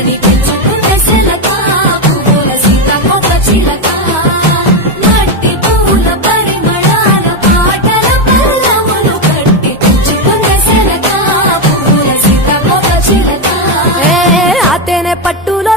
అని పిలుచుకుంటే సెలక పువ్వుల సీతాకోక చిలక మట్టి పూల పరిమళాల పాటల పల్లవులు కట్టి పిలుచుకుంటే సెలక పువ్వుల సీతాకోక చిలక ఆ తేనె పట్టులో